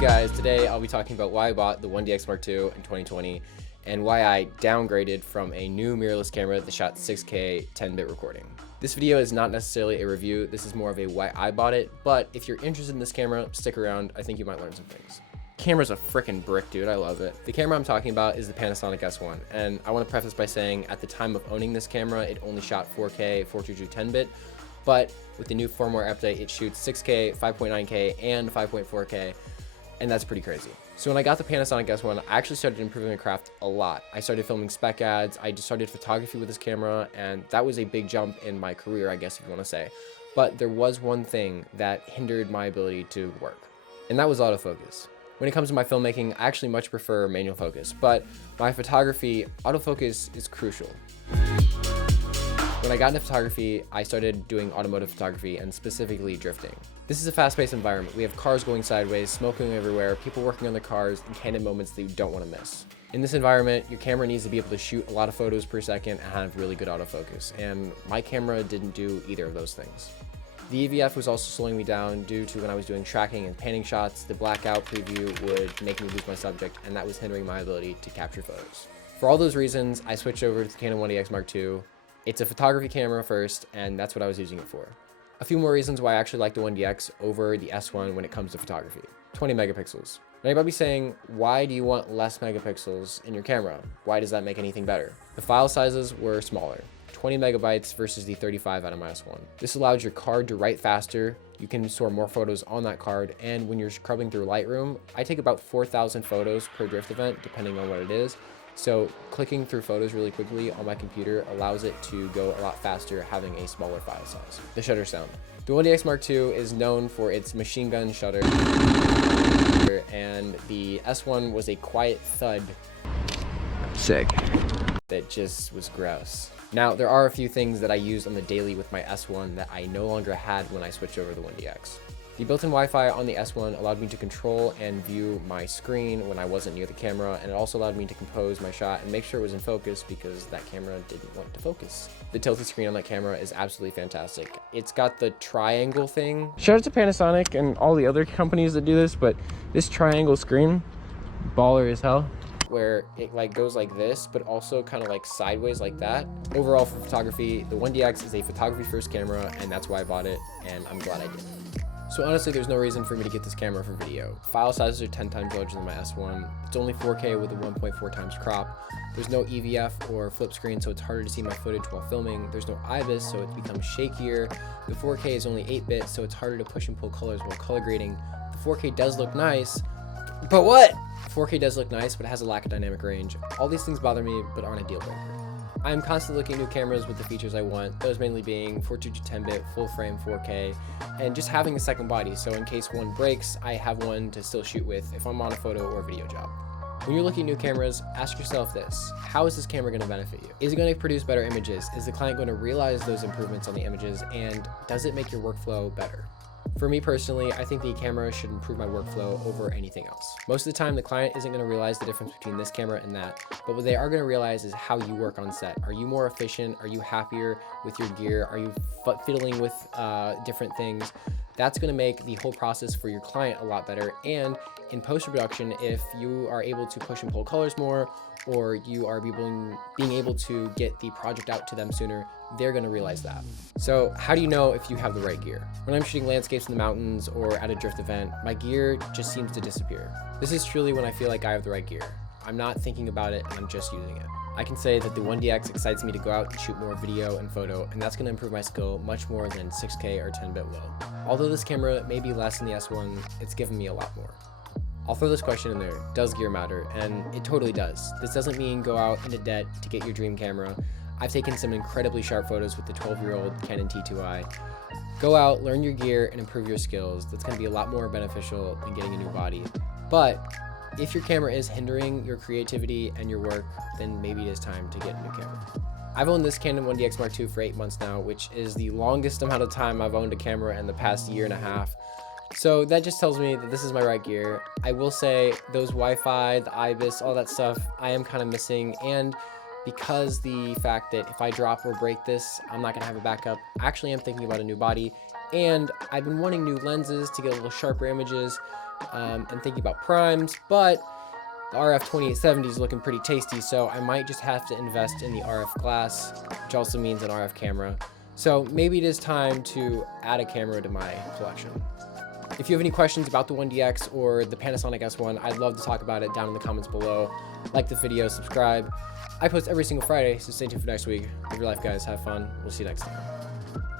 up guys, today I'll be talking about why I bought the 1DX Mark II in 2020 and why I downgraded from a new mirrorless camera that shot 6K 10-bit recording. This video is not necessarily a review, this is more of a why I bought it, but if you're interested in this camera, stick around, I think you might learn some things. Camera's a freaking brick, dude, I love it. The camera I'm talking about is the Panasonic S1, and I want to preface by saying at the time of owning this camera, it only shot 4K 422 10-bit, but with the new firmware update, it shoots 6K, 5.9K, and 5.4K, and that's pretty crazy. So when I got the Panasonic S1, I actually started improving my craft a lot. I started filming spec ads, I just started photography with this camera, and that was a big jump in my career, I guess if you want to say. But there was one thing that hindered my ability to work, and that was autofocus. When it comes to my filmmaking, I actually much prefer manual focus, but my photography, autofocus is crucial. When I got into photography, I started doing automotive photography and specifically drifting. This is a fast-paced environment. We have cars going sideways, smoking everywhere, people working on their cars, and candid moments that you don't want to miss. In this environment, your camera needs to be able to shoot a lot of photos per second and have really good autofocus, and my camera didn't do either of those things. The EVF was also slowing me down due to when I was doing tracking and panning shots, the blackout preview would make me lose my subject, and that was hindering my ability to capture photos. For all those reasons, I switched over to the Canon 1DX Mark II. It's a photography camera first, and that's what I was using it for. A few more reasons why I actually like the 1DX over the S1 when it comes to photography. 20 megapixels. Now you might be saying, why do you want less megapixels in your camera? Why does that make anything better? The file sizes were smaller. 20 megabytes versus the 35 out of my S1. This allows your card to write faster, you can store more photos on that card, and when you're scrubbing through Lightroom, I take about 4,000 photos per drift event, depending on what it is. So clicking through photos really quickly on my computer allows it to go a lot faster having a smaller file size. The shutter sound. The 1DX Mark II is known for its machine gun shutter, and the S1 was a quiet thud. Sick. That just was gross. Now, there are a few things that I use on the daily with my S1 that I no longer had when I switched over to the 1DX. The built-in Wi-Fi on the S1 allowed me to control and view my screen when I wasn't near the camera, and it also allowed me to compose my shot and make sure it was in focus because that camera didn't want to focus. The tilted screen on that camera is absolutely fantastic. It's got the triangle thing. Shout out to Panasonic and all the other companies that do this, but this triangle screen, baller as hell. Where it like goes like this, but also kind of like sideways like that. Overall for photography, the 1DX is a photography first camera, and that's why I bought it, and I'm glad I did. So honestly, there's no reason for me to get this camera for video. File sizes are 10 times larger than my S1. It's only 4K with a 1.4 times crop. There's no EVF or flip screen, so it's harder to see my footage while filming. There's no IBIS, so it becomes shakier. The 4K is only 8-bit, so it's harder to push and pull colors while color grading. The 4K does look nice, but what? 4K does look nice, but it has a lack of dynamic range. All these things bother me, but aren't a deal breaker. I am constantly looking at new cameras with the features I want, those mainly being 422 10-bit, full frame 4K, and just having a second body, so in case one breaks, I have one to still shoot with if I'm on a photo or video job. When you're looking at new cameras, ask yourself this: how is this camera going to benefit you? Is it going to produce better images? Is the client going to realize those improvements on the images? And does it make your workflow better? For me personally, I think the camera should improve my workflow over anything else. Most of the time, the client isn't going to realize the difference between this camera and that, but what they are going to realize is how you work on set. Are you more efficient? Are you happier with your gear? Are you fiddling with different things? That's going to make the whole process for your client a lot better. And in post-production, if you are able to push and pull colors more, or you are being able to get the project out to them sooner, they're going to realize that. So how do you know if you have the right gear? When I'm shooting landscapes in the mountains or at a drift event, my gear just seems to disappear. This is truly when I feel like I have the right gear. I'm not thinking about it, and I'm just using it. I can say that the 1DX excites me to go out and shoot more video and photo, and that's going to improve my skill much more than 6K or 10-bit low. Although this camera may be less than the S1, it's given me a lot more. I'll throw this question in there: does gear matter? And it totally does. This doesn't mean go out into debt to get your dream camera. I've taken some incredibly sharp photos with the 12-year-old Canon T2i. Go out, learn your gear, and improve your skills. That's going to be a lot more beneficial than getting a new body. But if your camera is hindering your creativity and your work, then maybe it is time to get a new camera. I've owned this Canon 1DX Mark II for 8 months now, which is the longest amount of time I've owned a camera in the past year and a half. So that just tells me that this is my right gear. I will say those Wi-Fi, the IBIS, all that stuff, I am kind of missing. And because the fact that if I drop or break this, I'm not gonna have a backup, actually I'm thinking about a new body. And I've been wanting new lenses to get a little sharper images. and thinking about primes, but the RF 2870 is looking pretty tasty, so I might just have to invest in the RF glass, which also means an RF camera. So maybe it is time to add a camera to my collection. If you have any questions about the 1DX or the Panasonic S1, I'd love to talk about it down in the comments below. Like the video, subscribe. I post every single Friday, so stay tuned for next week. Live your life, guys. Have fun. We'll see you next time.